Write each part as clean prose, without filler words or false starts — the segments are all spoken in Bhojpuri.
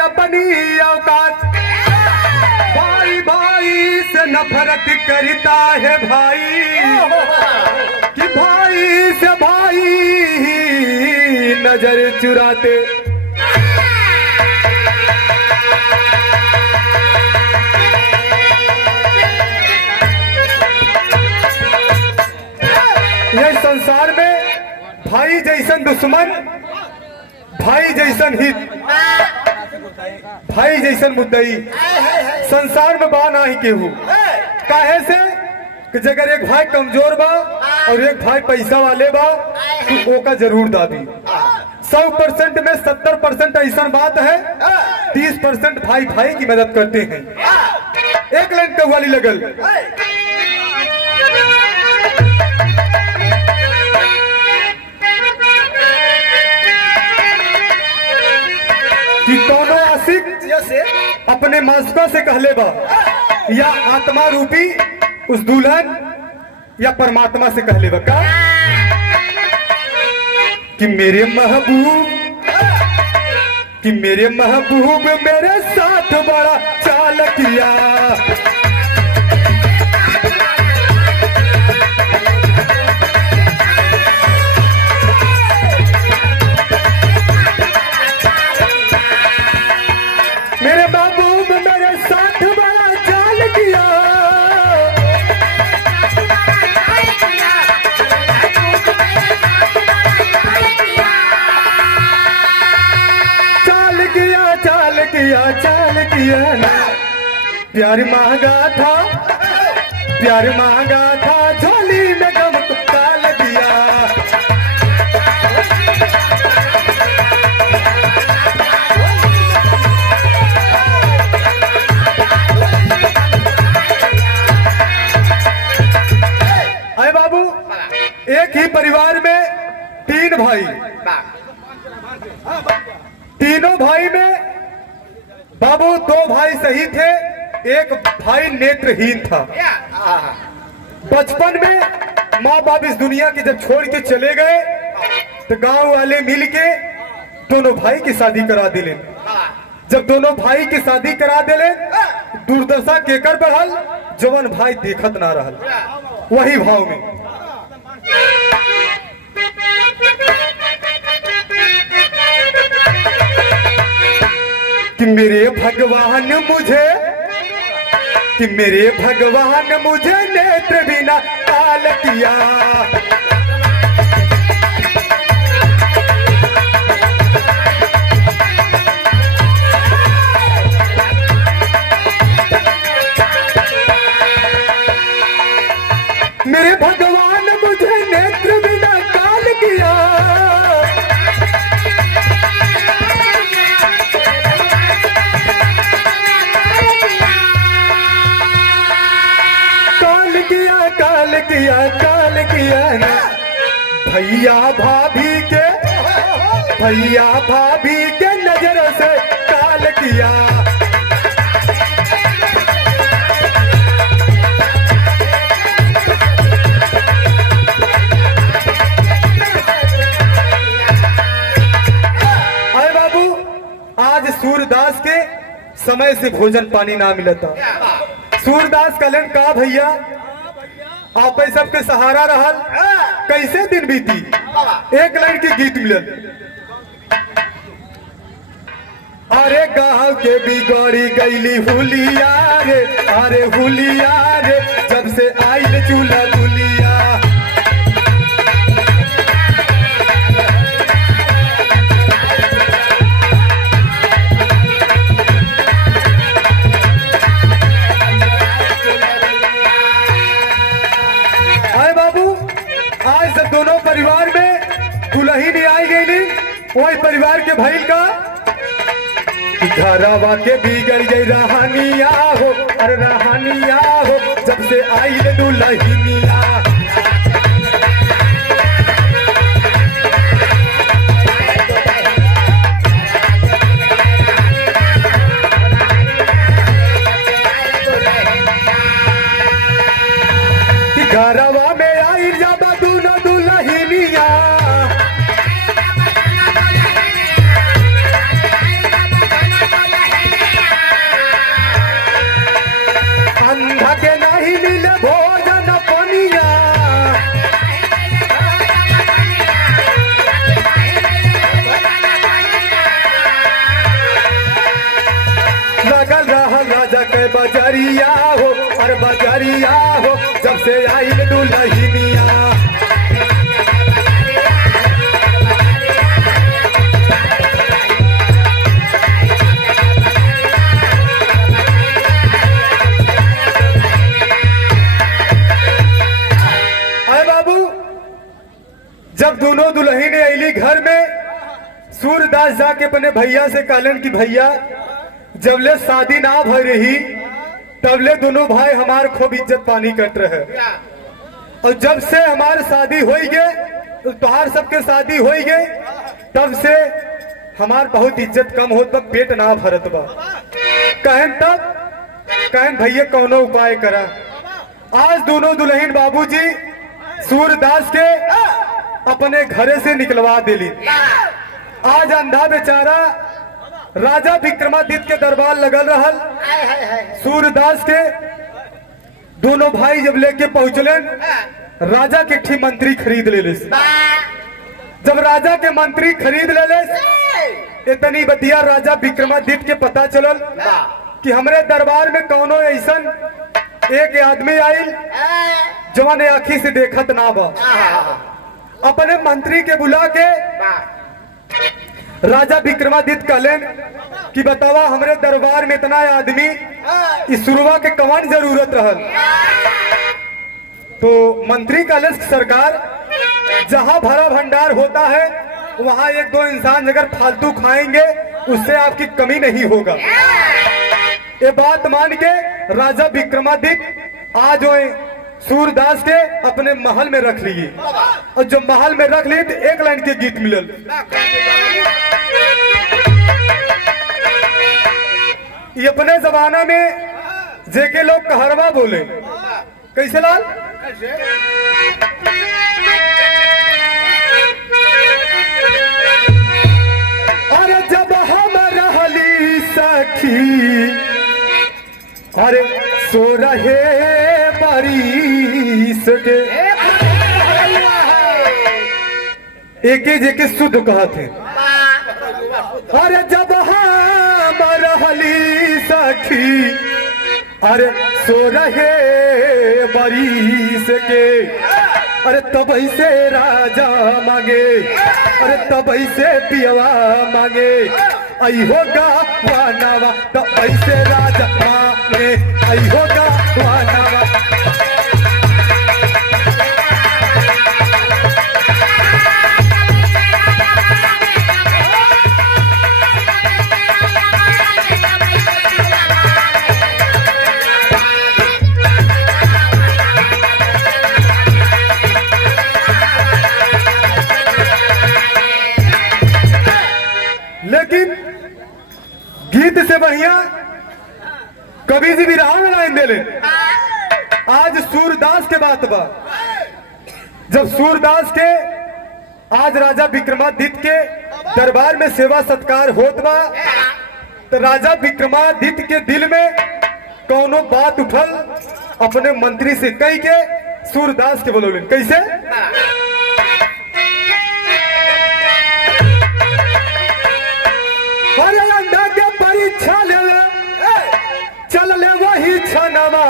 अपनी औकात। भाई भाई से नफरत करता है भाई, कि भाई से भाई नजर चुराते। यह संसार में भाई जैसन दुश्मन, भाई जैसन हित, भाई जैसन मुद्दई संसार में बा नहीं केहू। काहे से कि जगर एक भाई कमजोर बा और एक भाई पैसा वाले बा तो ओका जरूर दादी। 100% में 70% ऐसा बात है, 30% भाई भाई की मदद करते हैं। एक लाइन कव्वाली लगल कि कौनो आशिक अपने मास्को से कहले बा, या आत्मा रूपी उस दुल्हन या परमात्मा से कहले बा का कि मेरे महबूब मेरे साथ बड़ा चाल किया। मेरे महबूब मेरे साथ बड़ा चाल किया। चाल किया ना, प्यार मांगा था झोली में गम को डाल दिया। अरे बाबू, एक ही परिवार में 3 भाई, तीनों भाई में बाबू 2 भाई सही थे, एक भाई नेत्रहीन था। बचपन में माँ बाप इस दुनिया के जब छोड़ के चले गए तो गांव वाले मिलके दोनों भाई की शादी करा दिले। जब दोनों भाई की शादी करा दिले, दुर्दशा केकर बढ़ल, जवन भाई देखत ना रहल। वही भाव में कि मेरे भगवान मुझे नेत्र बिना काल किया। मेरे भगवान मुझे नेत्र बिना काल किया। काल किया ना, भैया भाभी के नजर से काल किया। अरे बाबू, आज सूरदास के समय से भोजन पानी ना मिला था। सूरदास कलन का भैया आप सबके सहारा रहल, कैसे दिन बीती। एक लाइन के गीत मिलल, अरे गाँव के बिगड़ी गईली हुलिया रे, अरे हुलिया रे, जब से आइल चूल्हा दुलिया। दोनों परिवार में दुल्हन आई गई, वही परिवार के भाई का घरवा के बिगड़ गई रहानिया हो, अरे रहानिया हो, जब से आई दुल्हनिया। घरवा में आई जब दोनों दुल्हनिया, है बजरिया हो, अरे बजरिया हो, जब से आई दुल्हनिया। अरे बाबू, जब दोनों दुल्हन अली घर में, सूरदास जाके अपने भैया से कहलन कि भैया जबले शादी ना भई रही तबले दोनों भाई हमार खूब इज्जत पानी कट रहे, और जब से हमार शादी हो गए, तुहार सबके शादी हो गए, तब से हमार बहुत इज्जत कम होत बा, पेट ना भरत बा। कहन भैया कौनो उपाय करा। आज दोनों दुल्हन बाबूजी सूरदास के अपने घरे से निकलवा दिली। आज अंधा बेचारा राजा विक्रमादित्य के दरबार लगल रहल। सूरदास के दोनों भाई जब लेके पहुंचले, राजा के ठीक मंत्री खरीद ले। जब राजा के मंत्री खरीद ले, इतनी बतिया राजा विक्रमादित्य के पता चलल कि हमरे दरबार में कौनो ऐसन एक आदमी आई जवान आखी से देखत ना बा। अपने मंत्री के बुला के राजा विक्रमादित्य कहलेन कि बतावा हमरे दरबार में इतना आदमी इस सुरवा के कवन जरूरत रहल। तो मंत्री कहले सरकार, जहां भरा भंडार होता है वहां एक दो इंसान अगर फालतू खाएंगे उससे आपकी कमी नहीं होगा। ये बात मान के राजा विक्रमादित्य आज सूरदास के अपने महल में रख लिए, और जब महल में रख लिए तो एक लाइन के गीत मिलल। ये अपने जमाना में जेके लोग कहरवा बोले, कैसे लाल? अरे जब हम रहली सखी, अरे सो रहे बारिश के, एक जेके शुद्ध कहा थे। अरे जब हम रहली सखी, अरे सो रहे बारिश के, अरे तब से राजा मांगे, अरे तब से पियवा मांगे, आई होगा वानावा, तब से राजा मांगे, आई होगा वानावा। लेकिन गीत से बढ़िया कवि जी भी राह में लाइन दे ले। आज सूरदास के बात बा, जब सूरदास के आज राजा विक्रमादित्य के दरबार में सेवा सत्कार होत बा, तो राजा विक्रमादित्य के दिल में कौनो बात उठल, अपने मंत्री से कह के सूरदास के बोलोले। कैसे? अरे अंधा के परीक्षा ले चल ले वही छनवा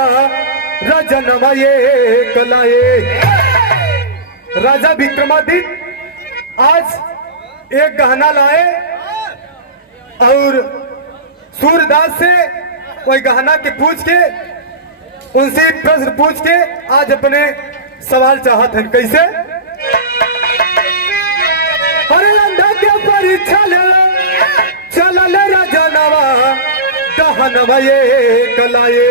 रजनवा ये कलाए। राजा विक्रमादित्य आज एक गहना लाए और सूरदास से वही गहना के पूछ के, उनसे प्रश्न पूछ के आज अपने सवाल चाहत हैं। कैसे? अरे अंधा के परीक्षा ले चल राजनवा गहनवा ये कलाए,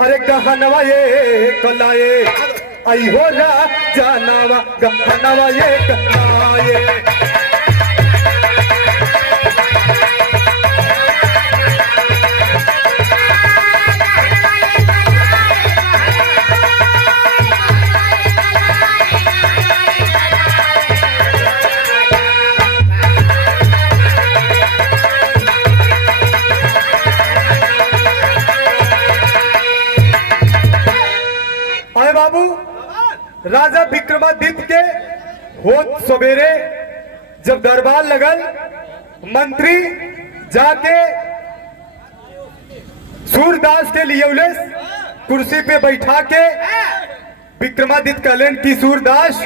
अरे गहनवा ये कलाए, आई हो राजनवा गहनवा ये कलाए। बाबू, राजा विक्रमादित्य के होत सवेरे जब दरबार लगल, मंत्री जाके सूरदास के लिए कुर्सी पे बैठा के विक्रमादित्य कहलन की सूरदास,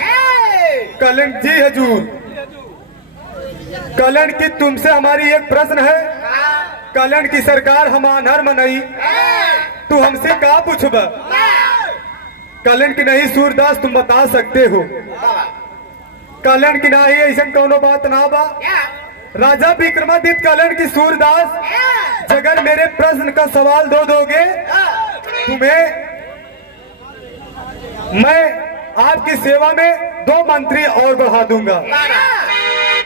कहलन जी हजूर, कहलन की तुमसे हमारी एक प्रश्न है। कहलन की सरकार हम अनहर मनई, तू हमसे का पूछब? कहलन की नहीं सूरदास तुम बता सकते हो। कहलन की नहीं ऐसा कोनो बात ना बा। राजा विक्रमादित्य कहलन की सूरदास अगर मेरे प्रश्न का सवाल दो दोगे तुम्हें मैं आपकी सेवा में 2 मंत्री और बढ़ा दूंगा।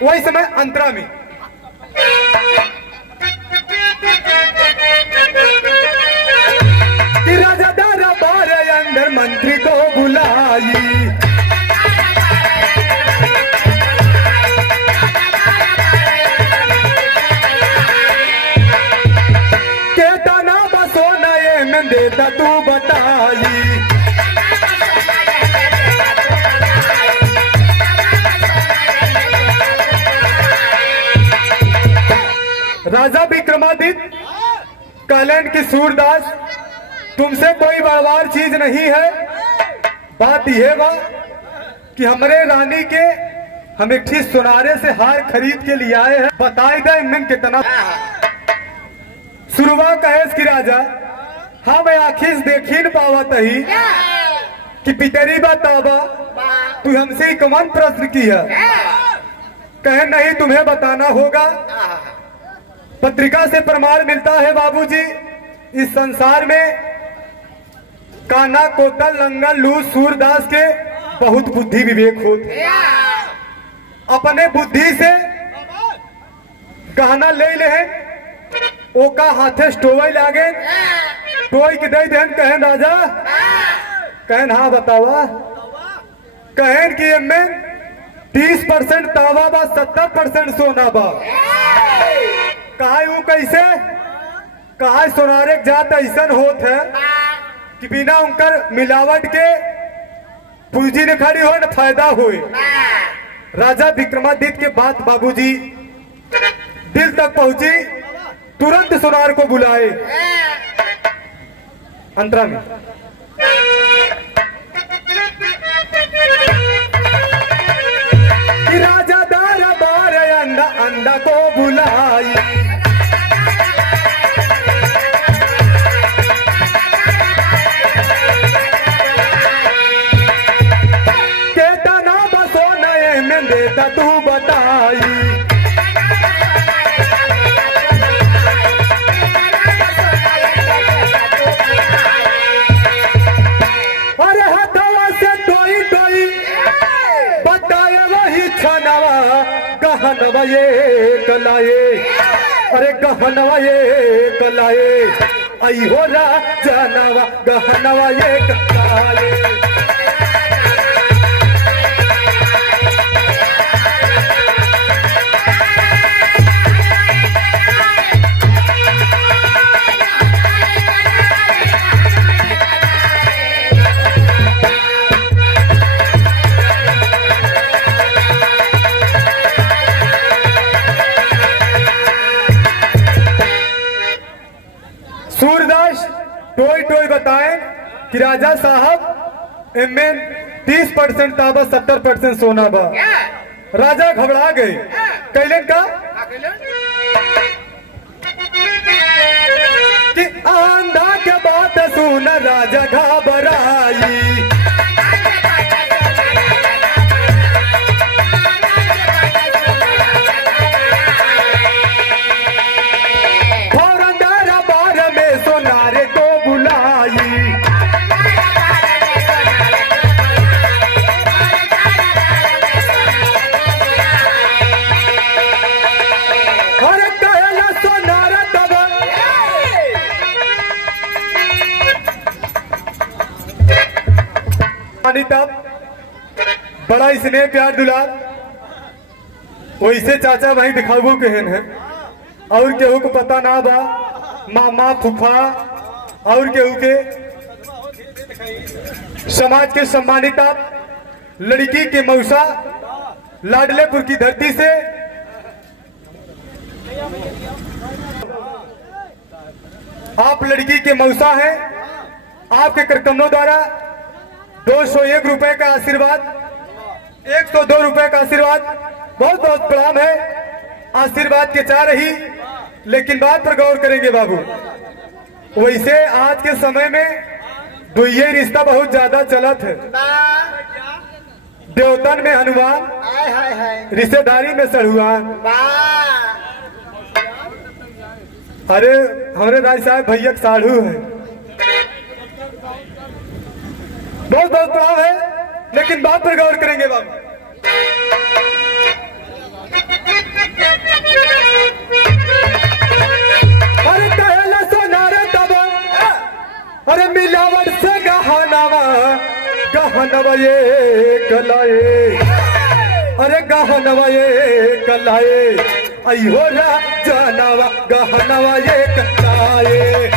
वही समय अंतरा में कि राजा दरबार अंदर मंत्री को बुलाई, कहता ना बसो नए में देता तू बताई। राजा विक्रमादित्य कहलन की सूरदास तुमसे कोई बड़वार चीज नहीं है। बात यह बा कि हमारे रानी के हम एक ठीक सोनारे से हार खरीद के लिए आए हैं। बताई दे इनमें कितना। शुरुआ कहेस की राजा हाँ मैं आखिर देखी न पावत ही कि पितरी बतावा तू हमसे ही कौन प्रश्न किया। कहे नहीं तुम्हें बताना होगा। पत्रिका से प्रमाण मिलता है बाबूजी इस संसार में काना कोतल लंगन लूस सूरदास के बहुत बुद्धि विवेक होते। अपने बुद्धि से गहना ले ले ओका हाथे स्टोवे लागे टोई के दे देन। कहन राजा कहन हाँ बतावा। कहन कि में 30% तावा बा 70% सोना बा। कहा वो कैसे? कहा सोनारे जात ऐसा होत है कि बिना उनकर मिलावट के पूंजी न खड़ी हो न फायदा होए। राजा विक्रमादित्य के बात बाबूजी दिल तक पहुंची। तुरंत सोनार को बुलाए अंतरा में। कि राजा दरबार अंडा अंडा को बुलाई, कहता ना बसो नए में देता तू बताई। अरे हथवा से टोई टोई बताए वही छनवा गहनवा ये कलाए। अरे गहनवा ये कलाए आई हो राजनवा गहनवा ये कलाए। सूरदास टोई टोई बताएं कि राजा साहब इनमें 30% ताबा 70% सोना बा। राजा घबरा गए। कैलन का कि आंधा के बात सुन राजा घबराई। सोनारे को बुलाई, अरे कहला सोनारा तब तब बड़ा स्नेह प्यार दुलार वैसे चाचा भाई दिखाबू कहन है और केहू को पता ना बा। मामा फूफा और केहू के समाज के सम्मानित लड़की के मौसा लाडलेपुर की धरती से आप लड़की के मौसा हैं, आपके करकमों द्वारा 201 रुपए का आशीर्वाद, 102 रुपए का आशीर्वाद, बहुत बहुत प्रणाम है। आशीर्वाद के चाह रही, लेकिन बात पर गौर करेंगे बाबू। वैसे आज के समय में दुइये रिश्ता बहुत ज्यादा चलत है। देवतन में हनुमान, रिश्तेदारी में सड़ुआन। अरे हमारे राज साहब भैया साढ़ू है, बहुत बहुत प्रणाम है, लेकिन बात पर गौर करेंगे बाबू। अरे कहला सोनारे तब, अरे मिलावट से गहनावा, गहनवा ये कलाए, अरे गहनवा ये कलाए, अयो राजनवा गहनवा ये कलाए।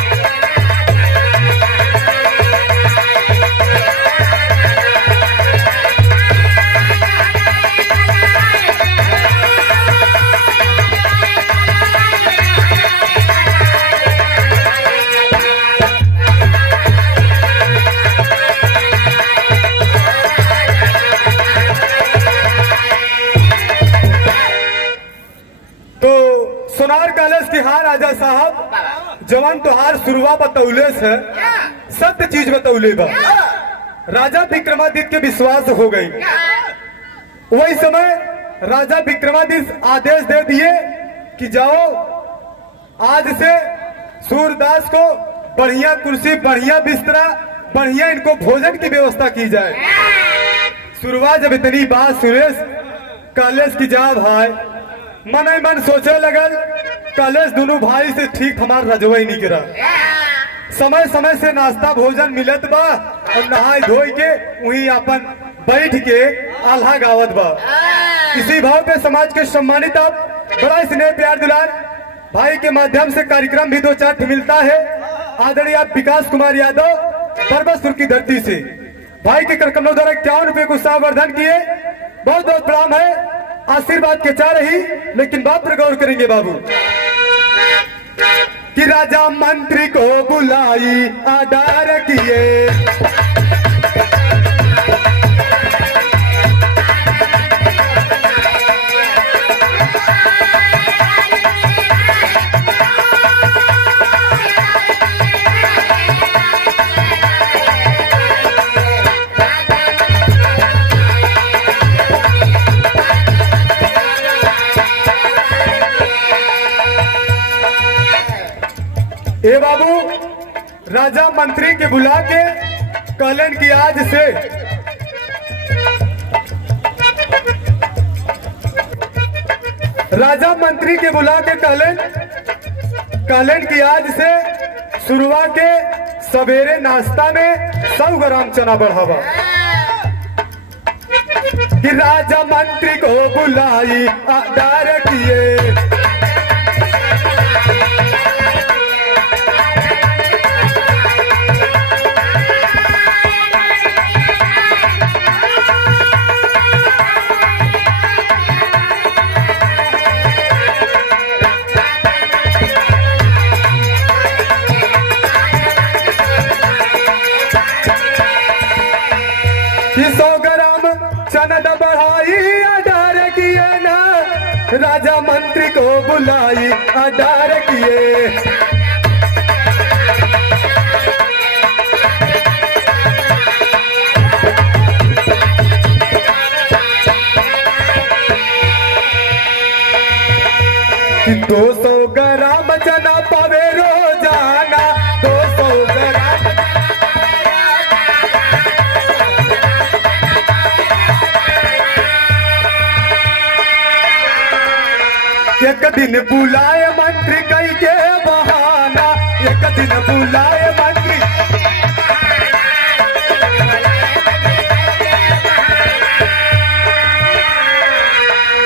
सोनार कॉलेज की हाँ राजा साहब, जवान तोहार शुरुआ बतौले से सत्य चीज बतौले बा। राजा विक्रमादित्य के विश्वास हो गई। वही समय राजा विक्रमादित्य आदेश दे दिए कि जाओ आज से सूरदास को बढ़िया कुर्सी, बढ़िया बिस्तरा, बढ़िया इनको भोजन की व्यवस्था की जाए। शुरुआत जब इतनी बात सुरेश कॉलेज की जा भाई, मन ही मन सोचे लगल कॉलेज दोनों भाई से ठीक हमार रजवा ही नहीं गिरा। समय समय से नाश्ता भोजन मिलत बा और नहाय धोई के वहीं अपन बैठ के आल्हा गावत बा। इसी भाव पे समाज के सम्मानित अब बड़ा स्नेह प्यार दुलार भाई के माध्यम से कार्यक्रम भी 2-4 मिलता है। आदरणीय विकास कुमार यादव परबतपुर की धरती से भाई के कार्यक्रमों द्वारा 51 रुपए को सावर्धन किए, बहुत बहुत प्रणाम है। आशीर्वाद के चाह रही, लेकिन बात पर गौर करेंगे बाबू कि राजा मंत्री को बुलाई आधार किए, ए बाबू राजा मंत्री के बुला के कहलन की आज से राजा मंत्री के बुला के कहलन की आज से शुरुआ के सवेरे नाश्ता में 100 ग्राम चना बढ़ावा। कि राजा मंत्री को बुलाई आधार किए, राजा मंत्री को बुलाई आधार किए। कि 200 ग्राम चना पावे रोजाना, 200 ग्राम एक दिन बुलाए मंत्री कई के बहाना, एक दिन बुलाए मंत्री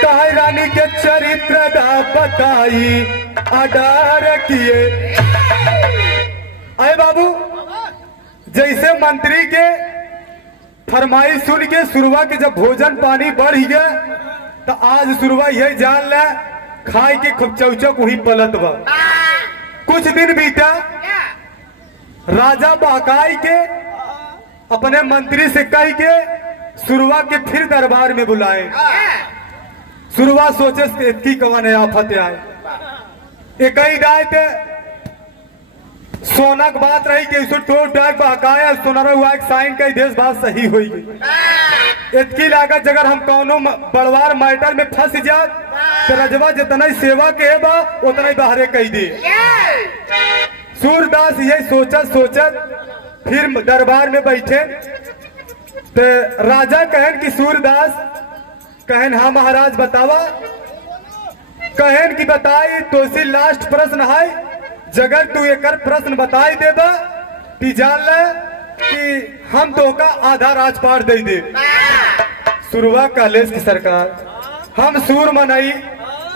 ताई रानी के चरित्र दा बताई आधार किए। आए बाबू जैसे मंत्री के फरमाइश सुन के शुरुआ के जब भोजन पानी बढ़ गया तो आज शुरुआ यही जान ला खाए के खूब चौचक वही पलत बा। कुछ दिन बीता राजा बहकाई के अपने मंत्री से कह के सुरवा के फिर दरबार में बुलाए। सुरवा सोचे इतनी कवन है आफत आए एक ही रात सोना की बात रही कि इसको टोट डाक बहकाया सोनारा हुआ एक साइन का देश बात सही हुई इतकी लागत अगर हम कौनो बड़वार मैटर में फंस जा तो रजवा जितना ही सेवा के बा उतना ही बाहरे कह दे। सूरदास यही सोचत फिर दरबार में बैठे तो राजा कहन कि सूरदास कहन हाँ महाराज बतावा कहन की बताई तो सी लास्ट प्रश्न है जगर तू एक प्रश्न बताई देबा ती जान ले कि हम तो का आधा राजपाट दे दे। सुरवा कहलेस की सरकार हम सूर मनाई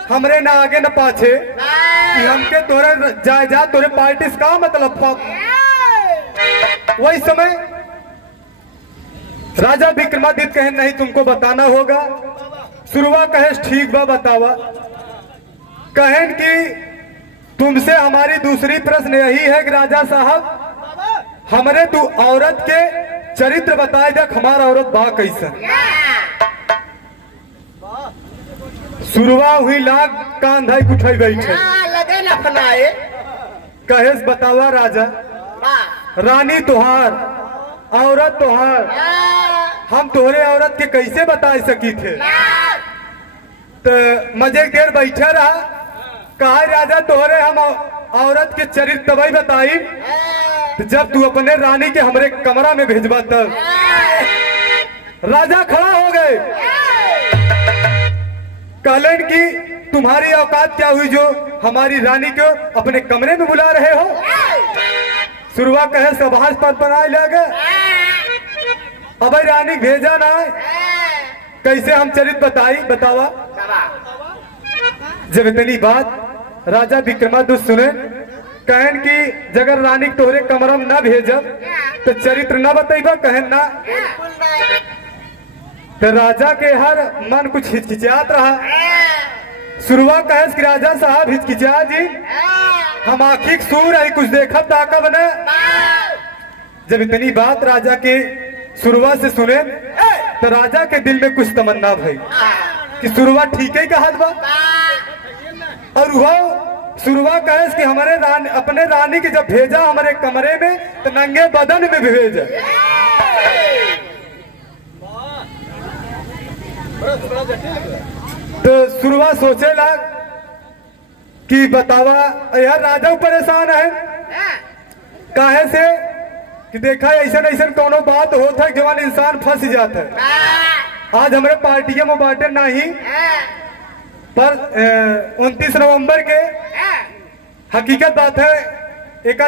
हमरे ना आगे न पाछे कि हमके तोरे जायदाद तोरे पार्टी का मतलब वही समय राजा विक्रमादित्य कहे नहीं तुमको बताना होगा। सुरवा कहे ठीक बा बतावा कहें कि तुमसे हमारी दूसरी प्रश्न यही है कि राजा साहब हमरे तू औरत के चरित्र बताए देख हमारा औरत बा कैसा। सुरवा हुई लाग कांधाई कुठाई बैठे लगे न फनाए कहेस बतावा राजा रानी तुहार औरत तुहार हम तोहरे औरत के कैसे बता सकी थे। तो मजे देर बैठा रहा कहा राजा तोहरे हम औरत के चरित्र तभी बताई तो जब तू अपने रानी के हमरे कमरा में भेजवा तब। राजा खड़ा हो गए कहलन कि तुम्हारी औकात क्या हुई जो हमारी रानी को अपने कमरे में बुला रहे हो। सुरवा कहे सभाष पद बनाए लगे अब रानी भेजा ना कैसे हम चरित्र बताई बतावा। जब इतनी बात राजा विक्रमादित्य सुने कहन की जगर रानी तोहरे कमरा में न भेजब तो चरित्र न बतेबा कहन ना। तो राजा के हर मन कुछ हिचकिचात रहा। सुरवा कहे कि राजा साहब हिचकिचा जी हम आखिर सूर है कुछ देखा ताकब न। जब इतनी बात राजा के सुरवा से सुने तो राजा के दिल में कुछ तमन्ना भई कि सुरवा ठीक है कहा बा। और वह सुरवा कहे कि हमारे रानी अपने रानी के जब भेजा हमारे कमरे में तो नंगे बदन में भेजा। तो सुरवा सोचे लग कि बतावा यार राजा परेशान है काहे से कि देखा ऐसा ऐसा कोनो बात होता है जवान इंसान फंस जाता है। आज हमारे पार्टियां में बांटे नहीं पर 29 नवंबर के हकीकत बात है एक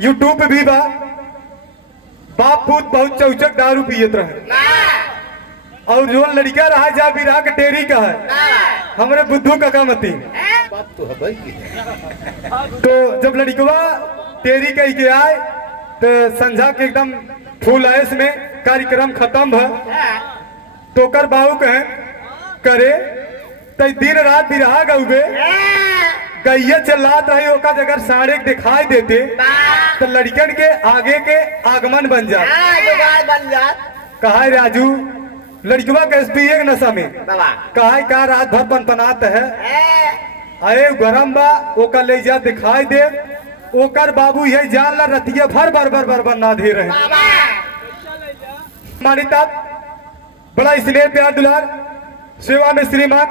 यूट्यूब पे भी बाप पूत बहुत चौचक दारू पियत रहे और जो लड़का रहा जा बिरा के टेरी का है हमारे बुद्धू का कामती तो जब लड़कवा टेरी कह के आए तो संझा के एकदम फूल आयस में कार्यक्रम खत्म है तो कर बाबू कहे करे तो दिन रात बिरहा गौबे गैया चलात रही ओका जगह साढ़े दिखाई देते तो लड़कन के आगे के आगमन बन जाए। कहा राजू लड़कवा के पिए नशा में कहा का रात भर पनपनात है अरे गरम बा ओका ले जा दिखाई दे ओकर बाबू यही जान ला रतिया भर बर ना दे रहे मानिता बड़ा स्नेह प्यार दुलार सेवा में श्रीमान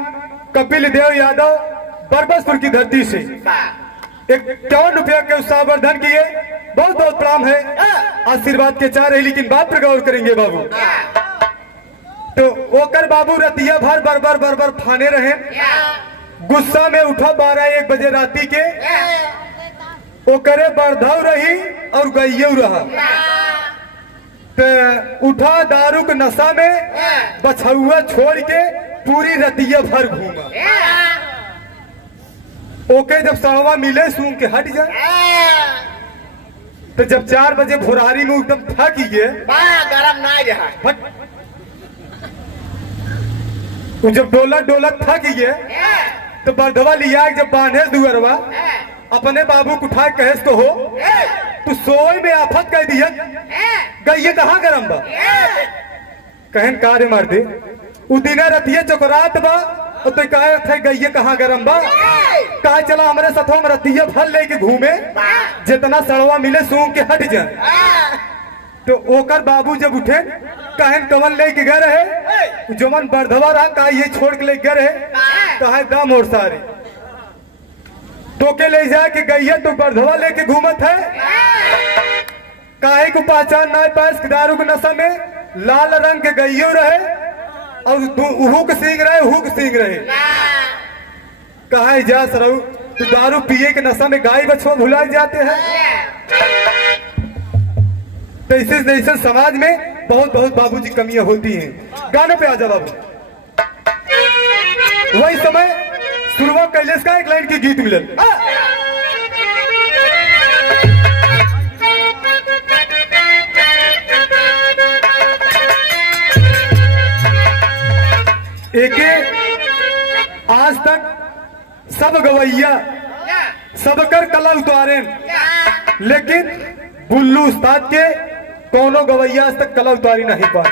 कपिल देव यादव बरबसपुर की धरती से 51 रुपया के उत्साहवर्धन किए बहुत बहुत प्रणाम है आशीर्वाद के चाह रहे लेकिन बात पर गौर करेंगे बाबू। तो ओकर बाबू रतिया भर बर फाने रहे गुस्सा में उठा 12-1 बजे राती के ओकरे बरधव रही और गइयो रहा तो उठा दारू के नशा में बछुआ छोड़ के पूरी रतिया भर घूमा। ओके जब सड़वा मिले सूंघ के हट जाए तो जब 4 बजे भोरारी में एकदम थक गए गरम ना रहा जब डोला थक गए तो बरधवा लिया जब बांधे दुअरवा अपने बाबू को उठा कहेस तो हो तू सोए में आफत कह दिया गई कहाँ गरम बा कहन कार्य मार दे उ दिन रतिये चोकरात बा और तो कहे थे गई कहाँ गरम बा कहा चला हमारे साथों में रतिये भर लेके घूमे जितना सड़वा मिले सूंघ के हट जा तो ओकर बाबू जब उठे कहन कवन लेके गए रहे जमन बर्धवा रहा कहा ये छोड़ के लेके गए रहे कहा दम और सारे तो के ले जा के गई तो बर्धवा लेके घूमत है काहे को पहचान ना पास दारू के नशा में लाल रंग के गइयो रहे और उहुक सींग रहे उहुक सींग रहे कहा जा सरऊ तो दारू पिए के नशा में गाय बछवा भुला जाते हैं तो ऐसे समाज में बहुत बहुत बाबूजी कमियां होती हैं गाने पे आ जा बाबू वही समय शुरुआ कैलेश का एक लाइन की गीत मिलल एक आज तक सब गवैया सबकर कला उतारे लेकिन बुल्लू उस्ताद के कोनो गवैया आज तक कला उतारी नहीं पा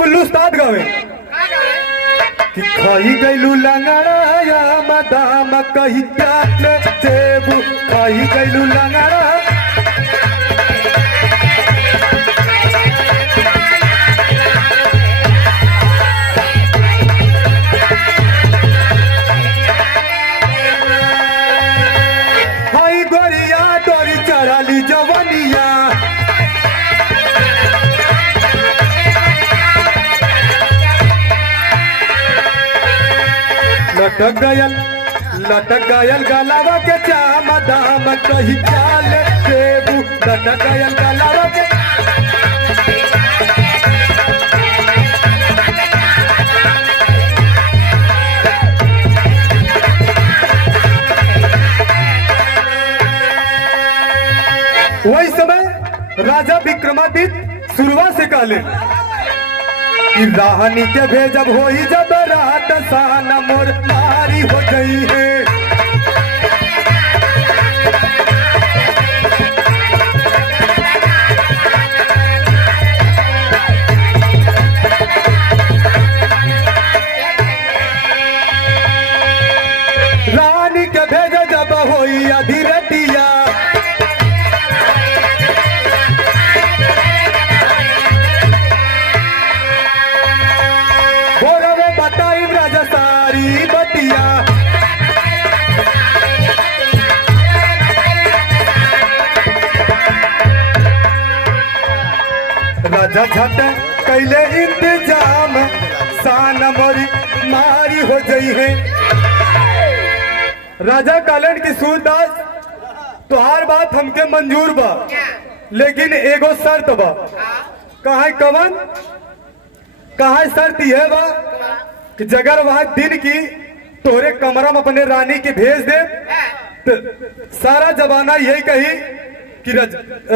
बुल्लू उस्ताद गावे कि खाई गैलू लंगड़ा या मदाम कही चाले जेबू खाई गैलू लंगड़ा हाई गोरिया तोरी चढ़ाली जवनिया लटक गयल गलावा के चाम दाम कही चाले देबू लटक गयल गलावा के वही समय राजा विक्रमादित्य शुरुआत से कहले कि राहनी के भेजब होई जब रात सान मोर मारी हो गई है रानी के भेज जब होई अधिरतिया राजा सारी बतिया राजा झट कैले इंतजाम सान मोरी मारी हो गई है राजा कालन की सूरदास तुहार बात हमके मंजूर बा लेकिन एगो शर्त बा कहा कवन कहा शर्त है बा कि जगर वहां दिन की तोहरे कमरा में अपने रानी के भेज दे तो सारा जमाना यही कही कि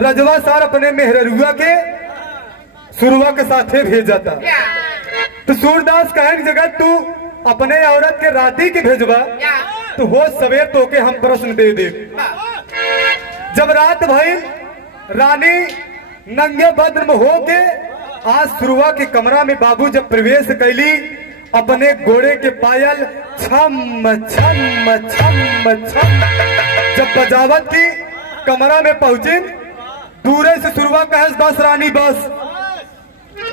रजवा सार अपने मेहरुआ के सुरवा के साथे भेज जाता तो सूरदास कहे जगह तू अपने औरत के राती के भेजवा तो हो सवेर तो के हम प्रश्न दे दे जब रात भई रानी नंगे बद्र में होके आज सुरवा के कमरा में बाबू जब प्रवेश कैली अपने घोड़े के पायल छम छम छम छम जब बजावत की कमरा में पहुंची दूरे से शुरुआ कहे बस रानी बस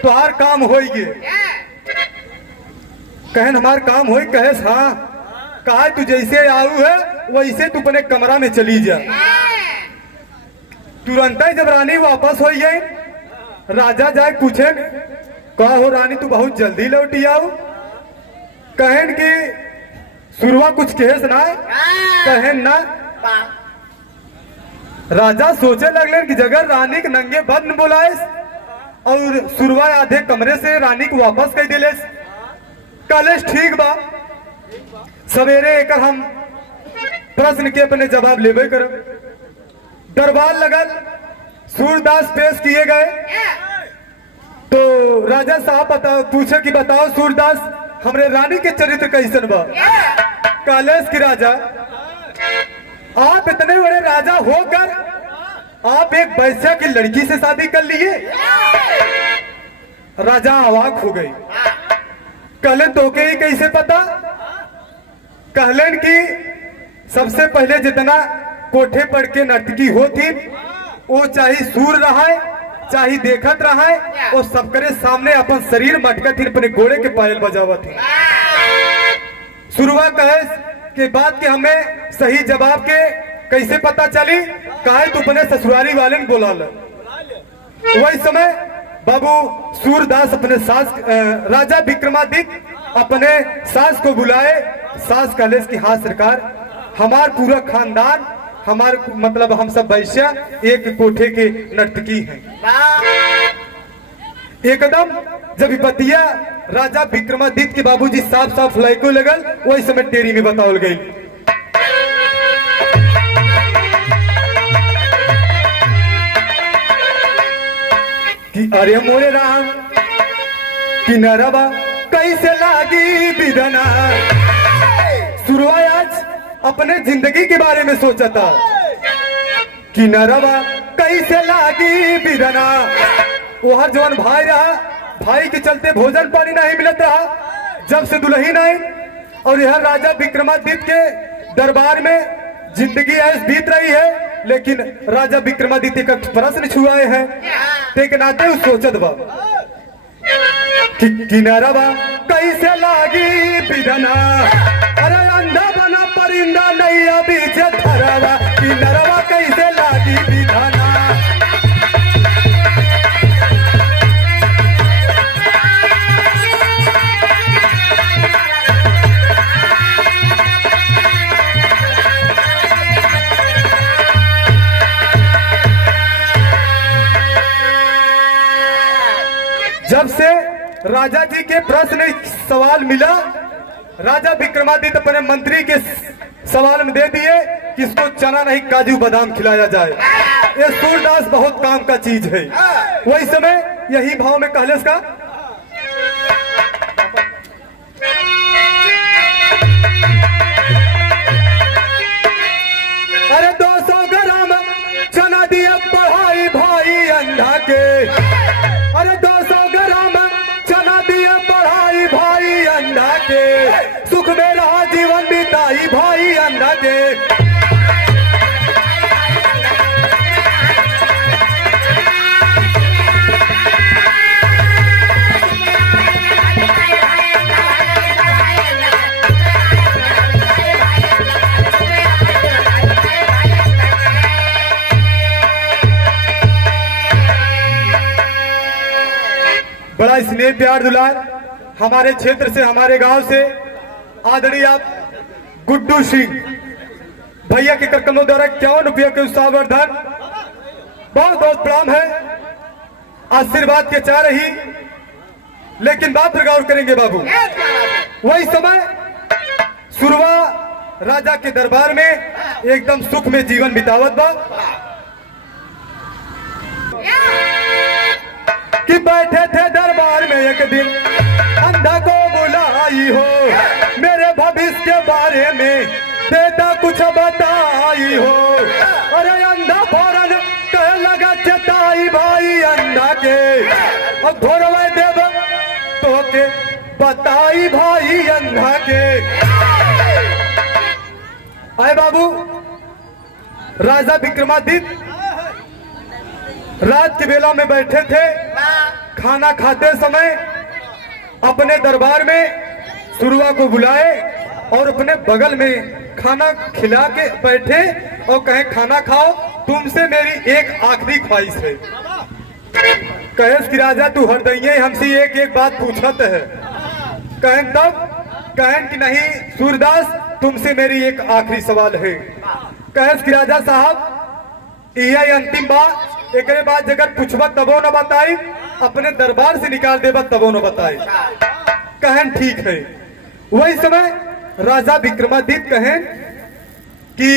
तुहार काम होगी कहन हमार काम होई कहे हाँ कहा तू जैसे आऊ है वैसे तू अपने कमरा में चली जा तुरंत ही जब रानी वापस हो गई राजा जाए पूछे कहा हो रानी तू बहुत जल्दी लौटी आऊ कहन की सुरवा कुछ कहेस ना कहन ना राजा सोचे लगले कि जगह रानी के नंगे बदन बुलाए और सुरवा आधे कमरे से रानी को वापस कह दिले कलेश ठीक बा सवेरे एक हम प्रश्न के अपने जवाब लेवे करो दरबार लगल सूरदास पेश किए गए तो राजा साहब पूछे कि बताओ सूरदास हमरे रानी के चरित्र कैसन बा कालेश की राजा आप इतने बड़े राजा होकर आप एक वैश्या की लड़की से शादी कर लिए। राजा अवाक हो गई। कहले तो के ही कैसे पता? कहलन कि सबसे पहले जितना कोठे पर के नर्तकी होती वो चाहे सूर रहा है चाहे देखत रहा है वो सबकरे सामने अपन शरीर मटकत थी, अपने घोड़े के पायल बजावत थी। शुरुआत कहे के बाद कि हमें सही जवाब के कैसे पता चली? काहे तू अपने ससुरारी वाले ने बोला। वही समय बाबू सूरदास अपने सास राजा विक्रमादित्य अपने सास को बुलाए। सास कहले कि हाँ सरकार, हमार पूरा खानदान हमार मतलब हम सब वैश्या एक कोठे के नर्तकी हैं। एकदम जब बतिया राजा विक्रमादित्य के बाबूजी साफ साफ लाइको लगल, वही समय टेरी में बतावल गई कि अरे मोरे राम कि नरबा कैसे लागी बिदना। शुरुआत आज अपने जिंदगी के बारे में सोचा था कि नरबा कैसे लागी बिदना। वह जवान भाई रहा, भाई के चलते भोजन पानी नहीं मिलत रहा। जब से दुल्हन आई और यह राजा विक्रमादित्य के दरबार में जिंदगी ऐस बीत रही है, लेकिन राजा विक्रमादित्य का प्रश्न छुआए हैं ते नाते उस सोचत बा कि नरबा कैसे लागी बिदना। अरे अंधा बना परिंदा नैया बीच धरवा कि नरबा कैसे लागी बिदना। जब से राजा जी के प्रश्न सवाल मिला, राजा विक्रमादित्य अपने मंत्री के सवाल में दे दिए कि इसको चना नहीं काजू बादाम खिलाया जाए। ये सूरदास बहुत काम का चीज है। वही समय यही भाव में कहले इसका अरे 200 ग्राम चना दिए पढ़ाई भाई अंधा के। अरे 200 ग्राम चना दिए पढ़ाई भाई अंधा के। सुख में रहा जीवन बिताई भाई अंधा के। बड़ा स्नेह प्यार दुलार हमारे क्षेत्र से, हमारे गांव से आदरणीय आप गुड्डू सिंह भैया के कार्यक्रमों द्वारा 51 रुपये के उत्साहवर्धन बहुत बहुत प्रणाम है। आशीर्वाद के चाह रही, लेकिन बात पर गौर करेंगे बाबू। वही समय सुरवा राजा के दरबार में एकदम सुख में जीवन बितावत बा कि बैठे थे दरबार में एक दिन अंधा को बुलाई हो। मेरे भविष्य के बारे में देता कुछ बताई हो। अरे अंधा फौरन कह लगा चेताई भाई अंधा के। अब घोरवे देव तो के बताई भाई अंधा के। आए बाबू, राजा विक्रमादित्य रात की बेला में बैठे थे। खाना खाते समय अपने दरबार में सुरवा को बुलाए और अपने बगल में खाना खिला के बैठे और कहे खाना खाओ, तुमसे मेरी एक आखिरी ख्वाहिश है। कहे कि राजा तू हरदइये हमसे एक एक बात पूछत है। कहें तब कहें कि नहीं सूरदास, तुमसे मेरी एक आखिरी सवाल है। कहे कि राजा साहब यह अंतिम बात, एक बाद जगह पूछब तबो न बताई, अपने दरबार से निकाल देबा तबो न बताई। कहें ठीक है। वही समय राजा विक्रमादित्य कहें कि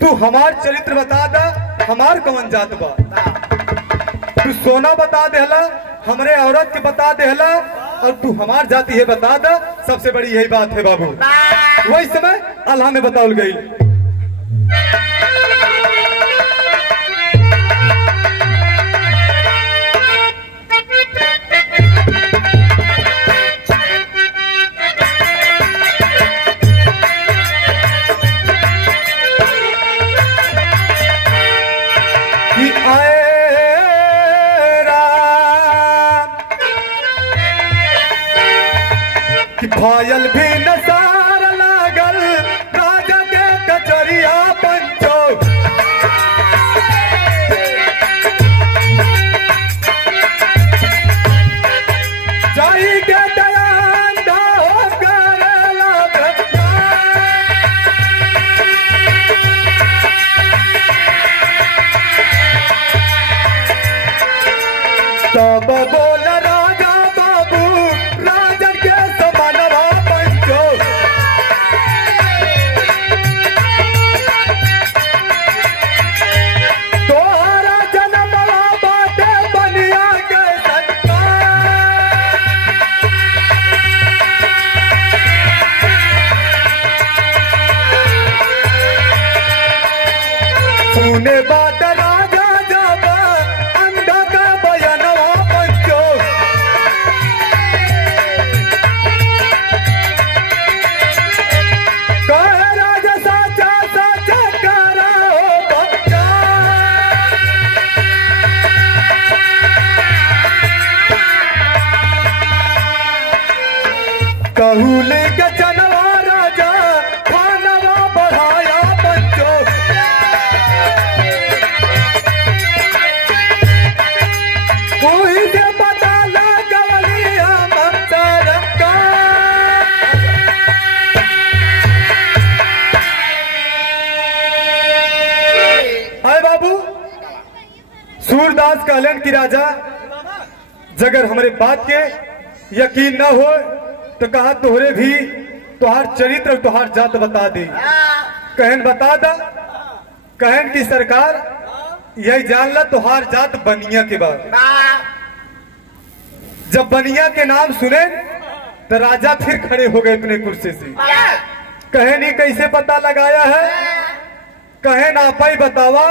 तू हमार चरित्र बता दा, हमार कौन जात बा। तू सोना बता देहला, हमरे औरत के बता देहला, और तू हमार जाति है बता दा। सबसे बड़ी यही बात है बाबू। वही समय अल्लाह में बताउल गई कि आए राम कि फायल भी नसार लागल राजा के कचरिया पंचो चाही के दयान हो करला तब बोल राजा बाबू राजन के समानवा पंचो तोहरा जन्मवा बाटे बनिया के सुने बात राजा जब अंधा का बयानवा पंचो कह राजा साचा साचा करा हो बच्चा कहूले के जनवा राजा खानवा बढ़ाया पंचो कोई से पता लगवली हम सरकार आए बाबू सूरदास कहलन कि राजा जगर हमारे बात के यकीन न हो तो कहा तोहरे भी तोहार चरित्र और तोहार जात बता दे कहन बता दा कहन की सरकार यही जान ला तोहार जात बनिया के बाद जब बनिया के नाम सुने तो राजा फिर खड़े हो गए अपने कुर्सी से कहे नहीं कैसे पता लगाया है कहे ना पाई बतावा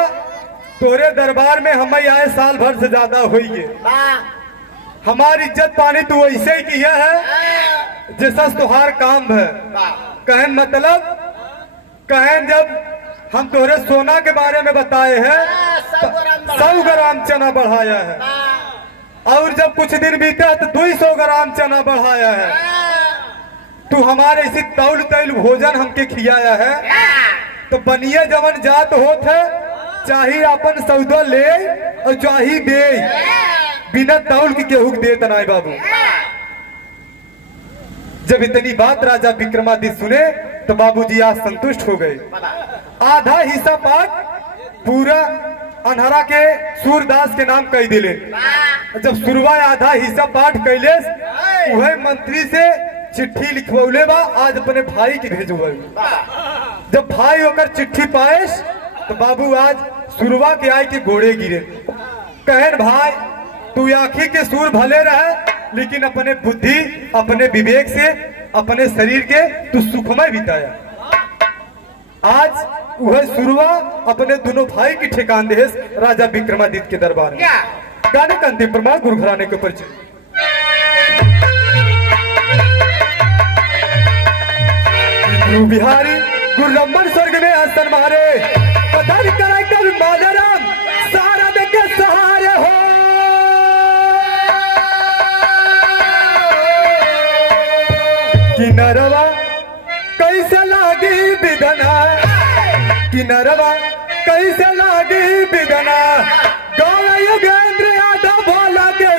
तोरे दरबार में हम आए साल भर से ज्यादा हुई है हमारी इज्जत पानी तू ऐसे ही किया है जैसा तुहार काम है कहन मतलब कहन जब हम तोरे सोना के बारे में बताए हैं 100 ग्राम चना बढ़ाया है और जब कुछ दिन बीते तो 200 ग्राम चना बढ़ाया है तू हमारे इसी तौल तैल भोजन हमके खियाया है तो बनिए जवन जात होत है चाहे अपन सौदा ले और चाहे दे बिना तौल की केहू देत नाय बाबू जब इतनी बात राजा विक्रमादित्य सुने तो बाबूजी आज संतुष्ट हो गए आधा हिस्सा पाठ पूरा अनहरा के सूरदास के नाम कह दिले जब सुरवा आधा हिस्सा पाठ कैले वह मंत्री से चिट्ठी लिखवले बा आज अपने भाई के भेजवे जब भाई होकर चिट्ठी पाएस तो बाबू आज सुरवा के आय के घोड़े गिरे कहन भाई तू आखी के सूर भले रहे लेकिन अपने बुद्धि अपने विवेक से अपने शरीर के तू सुखमय बिताया आज वह सुरवा अपने दोनों भाई की ठेकान दे राजा विक्रमादित्य के दरबार में गाने का अंतिम प्रमाण गुरु घराने के परिचय गुरु बिहारी गुरु रमन स्वर्ग में आसन मारे पधार कराई कर मालराम सारा देखे सहारे हो किनरवा कैसे लागी बिदना किनरवा कैसे लागी बिदना गौर युगेंद्र यादव भोला के